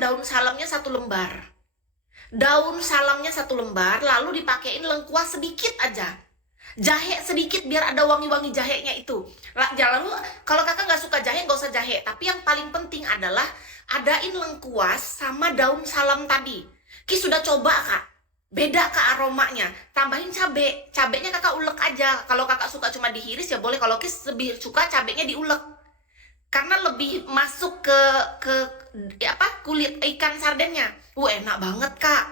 daun salamnya 1 lembar. Daun salamnya 1 lembar, lalu dipakein lengkuas sedikit aja. Jahe sedikit biar ada wangi-wangi jahenya itu. Lalu kalau kakak nggak suka jahe, nggak usah jahe. Tapi yang paling penting adalah adain lengkuas sama daun salam tadi. Ki sudah coba kak, beda kak aromanya. Tambahin cabe, cabenya kakak ulek aja. Kalau kakak suka cuma dihiris ya boleh. Kalau Ki lebih suka cabenya diulek, karena lebih masuk ke kulit ikan sardennya. Enak banget kak.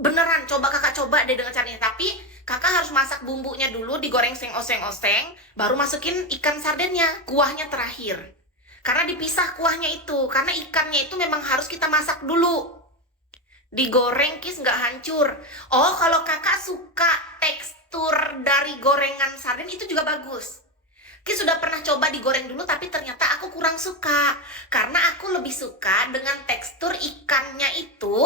Beneran, kakak coba deh dengan caranya. Tapi kakak harus masak bumbunya dulu, digoreng oseng-oseng, baru masukin ikan sardennya, kuahnya terakhir. Karena dipisah kuahnya itu, karena ikannya itu memang harus kita masak dulu. Digoreng Kis nggak hancur. Oh, kalau kakak suka tekstur dari gorengan sarden itu juga bagus. Kis sudah pernah coba digoreng dulu, tapi ternyata aku kurang suka. Karena aku lebih suka dengan tekstur ikannya itu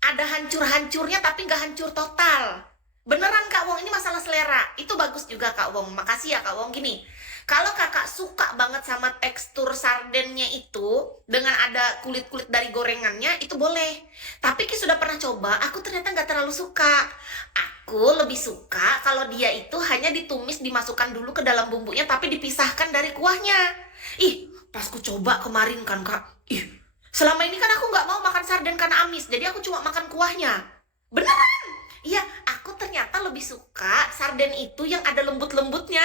ada hancur-hancurnya tapi nggak hancur total. Beneran Kak Wong, ini masalah selera. Itu bagus juga Kak Wong. Makasih ya Kak Wong. Gini, kalau kakak suka banget sama tekstur sardennya itu dengan ada kulit-kulit dari gorengannya, itu boleh. Tapi Ki sudah pernah coba, aku ternyata nggak terlalu suka. Aku lebih suka kalau dia itu hanya ditumis, dimasukkan dulu ke dalam bumbunya, tapi dipisahkan dari kuahnya. Pas ku coba kemarin kan Kak, selama ini kan aku nggak mau makan sarden karena amis, jadi aku cuma makan kuahnya. Beneran? Iya, aku ternyata lebih suka sarden itu yang ada lembut-lembutnya.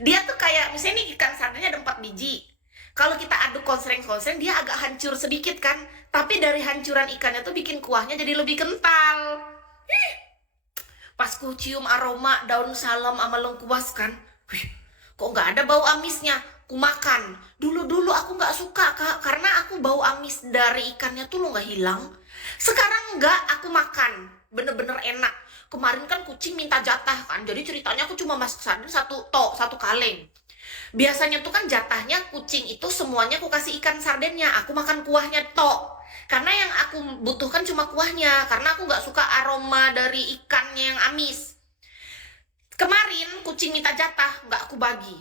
Dia tuh kayak, misalnya nih ikan sardennya ada 4 biji. Kalau kita aduk konsreng-konsreng, dia agak hancur sedikit kan. Tapi dari hancuran ikannya tuh bikin kuahnya jadi lebih kental. Pas ku cium aroma daun salam sama lengkuas kan, kok nggak ada bau amisnya. Ku makan. Dulu aku nggak suka Kak, karena aku bau amis dari ikannya tuh lo nggak hilang. Sekarang nggak, aku makan. Bener-bener enak. Kemarin kan kucing minta jatah kan, jadi ceritanya aku cuma masak sarden 1 kaleng. Biasanya tuh kan jatahnya kucing itu semuanya aku kasih ikan sardennya, aku makan kuahnya tok. Karena yang aku butuhkan cuma kuahnya, karena aku nggak suka aroma dari ikannya yang amis. Kemarin kucing minta jatah, nggak aku bagi.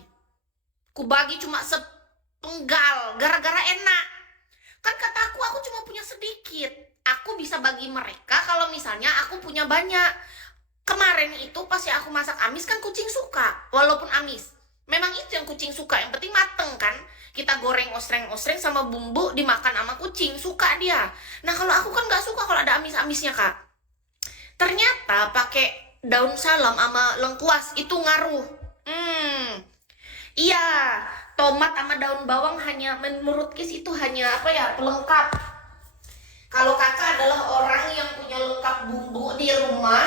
Aku bagi cuma sepenggal, gara-gara enak. Kan kata aku cuma punya sedikit. Aku bisa bagi mereka kalau misalnya aku punya banyak. Kemarin itu pas ya aku masak amis kan kucing suka, walaupun amis. Memang itu yang kucing suka, yang penting mateng kan. Kita goreng osreng-osreng sama bumbu, dimakan sama kucing, suka dia. Nah kalau aku kan nggak suka kalau ada amis-amisnya Kak. Ternyata pakai daun salam sama lengkuas itu ngaruh. Iya, tomat sama daun bawang hanya, menurut Kis itu hanya pelengkap. Kalau kakak adalah orang yang punya lengkap bumbu di rumah,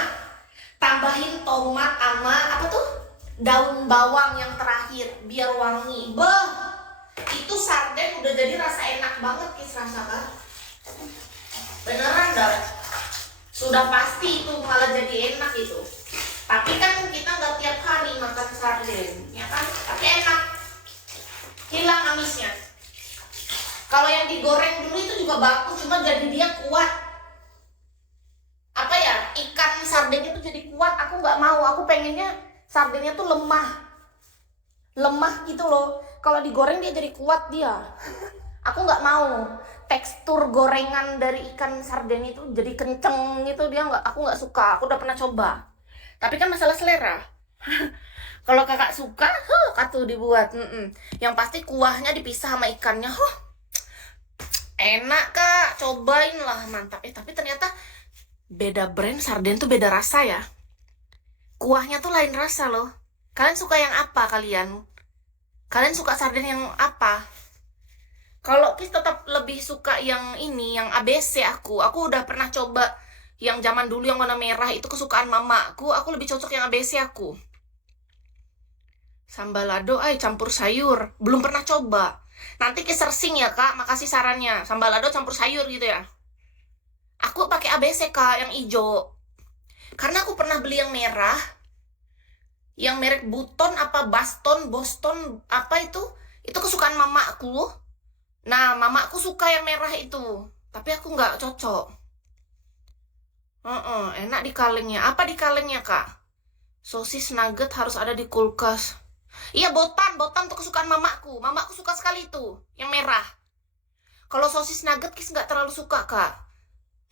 tambahin tomat sama daun bawang yang terakhir biar wangi. Itu sarden udah jadi rasa enak banget Kis, rasakan. Beneran dah. Sudah pasti itu malah jadi enak itu. Tapi kan kita nggak tiap hari makan sarden, ya kan? Tapi enak. Hilang amisnya. Kalau yang digoreng dulu itu juga bagus, cuma jadi dia kuat. Ikan sardennya tuh jadi kuat. Aku nggak mau. Aku pengennya sardennya tuh lemah gitu loh. Kalau digoreng dia jadi kuat dia. Aku nggak mau. Tekstur gorengan dari ikan sarden itu jadi kenceng gitu, aku nggak suka. Aku udah pernah coba. Tapi kan masalah selera. Kalau kakak suka, katuh dibuat. Yang pasti kuahnya dipisah sama ikannya. Enak Kak, cobain lah, mantap. Tapi ternyata beda brand sarden tuh beda rasa ya. Kuahnya tuh lain rasa loh. Kalian suka yang apa kalian? Kalian suka sarden yang apa? Kalau Kis tetap lebih suka yang ini, yang ABC aku. Aku udah pernah coba yang zaman dulu yang warna merah, itu kesukaan mamaku. Aku lebih cocok yang ABC aku. Sambalado campur sayur. Belum pernah coba. Nanti Kis searching ya Kak, makasih sarannya. Sambalado campur sayur gitu ya. Aku pakai ABC Kak, yang hijau. Karena aku pernah beli yang merah, yang merek Buton Boston apa itu kesukaan mamaku. Nah, mamaku suka yang merah itu, tapi aku nggak cocok. Enak di kalengnya. Apa di kalengnya Kak? Sosis nugget harus ada di kulkas. Iya, botan tuh kesukaan mamaku. Mamaku suka sekali itu, yang merah. Kalau sosis nugget Kis nggak terlalu suka, Kak.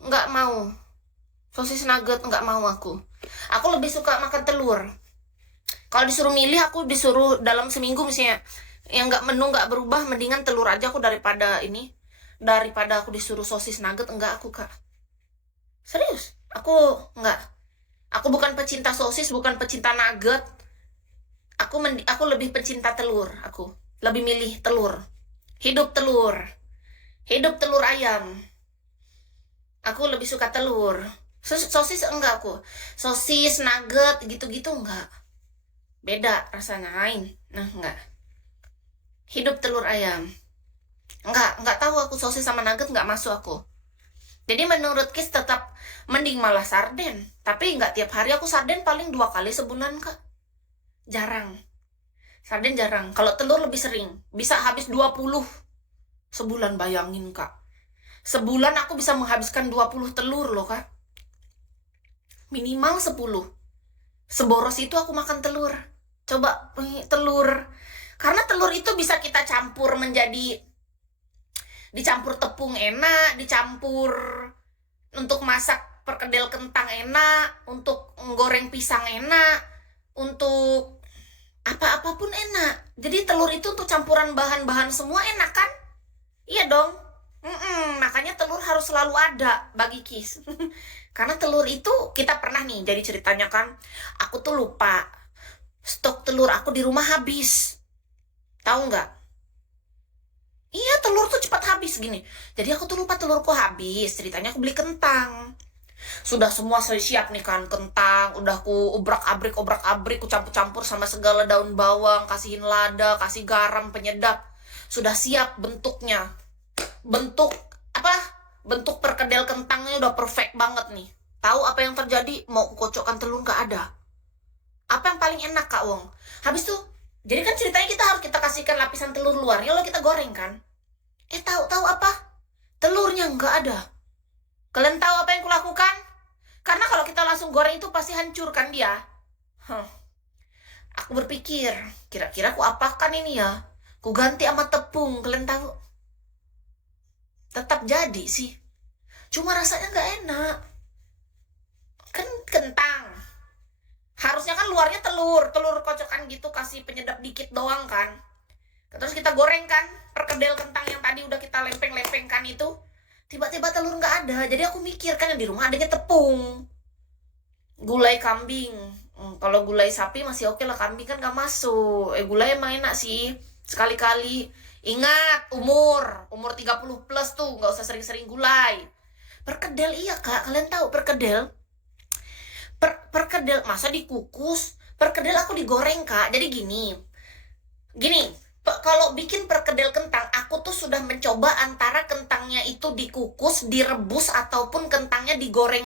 Nggak mau. Sosis nugget nggak mau aku. Aku lebih suka makan telur. Kalau disuruh milih, aku disuruh dalam seminggu misalnya, yang nggak menu nggak berubah, mendingan telur aja aku daripada aku disuruh sosis nugget. Enggak aku, Kak. Serius, aku nggak. Aku bukan pecinta sosis, bukan pecinta nugget. Aku lebih pecinta telur. Aku lebih milih telur. Hidup telur. Hidup telur ayam. Aku lebih suka telur. Sosis enggak aku. Sosis, nugget, gitu-gitu enggak. Beda rasanya lain. Nah, enggak. Hidup telur ayam. Enggak tahu aku sosis sama nugget enggak masuk aku. Jadi menurut Kis tetap mending malah sarden. Tapi enggak tiap hari, aku sarden paling 2 kali sebulan, Kak. Jarang. Sarden jarang. Kalau telur lebih sering. Bisa habis 20 sebulan, bayangin, Kak. Sebulan aku bisa menghabiskan 20 telur loh, Kak. Minimal 10. Seboros itu aku makan telur. Coba telur. Karena telur itu bisa kita campur menjadi, dicampur tepung enak, dicampur untuk masak perkedel kentang enak, untuk goreng pisang enak, untuk apa-apapun enak. Jadi telur itu untuk campuran bahan-bahan semua enak kan? Iya dong. Makanya telur harus selalu ada bagi Kis. Karena telur itu kita pernah nih, jadi ceritanya kan, aku tuh lupa stok telur aku di rumah habis. Tahu nggak? Iya, telur tuh cepat habis gini. Jadi aku tuh lupa telurku habis. Ceritanya aku beli kentang. Sudah semua saya siap nih kan, kentang udah ku obrak-abrik ku campur-campur sama segala daun bawang, kasihin lada, kasih garam, penyedap. Sudah siap bentuknya. Bentuk perkedel kentangnya udah perfect banget nih. Tahu apa yang terjadi? Mau ku kocokkan telur nggak ada. Apa yang paling enak, Kak Wong? Habis tuh, jadi kan ceritanya kita kasihkan lapisan telur luarnya lalu kita goreng kan. Tahu apa? Telurnya nggak ada. Kalian tahu apa yang kulakukan? Karena kalau kita langsung goreng itu pasti hancur kan dia. Aku berpikir, kira-kira aku apakan ini ya? Ku ganti sama tepung, kalian tahu? Tetap jadi sih. Cuma rasanya nggak enak. Kan kentang. Harusnya kan luarnya telur kocokan gitu, kasih penyedap dikit doang kan. Terus kita goreng kan, perkedel kentang yang tadi udah kita lempeng-lempengkan itu. Tiba-tiba telur nggak ada. Jadi aku mikir kan yang di rumah adanya tepung. Gulai kambing. Kalau gulai sapi masih oke lah, kambing kan nggak masuk. Gulai emang enak sih. Sekali-kali. Ingat, umur 30 plus tuh nggak usah sering-sering gulai. Perkedel iya, Kak. Kalian tahu perkedel? Perkedel masa dikukus? Perkedel aku digoreng, Kak. Jadi gini. Kalau bikin perkedel kentang, aku tuh sudah mencoba antara kentangnya itu dikukus, direbus, ataupun kentangnya digoreng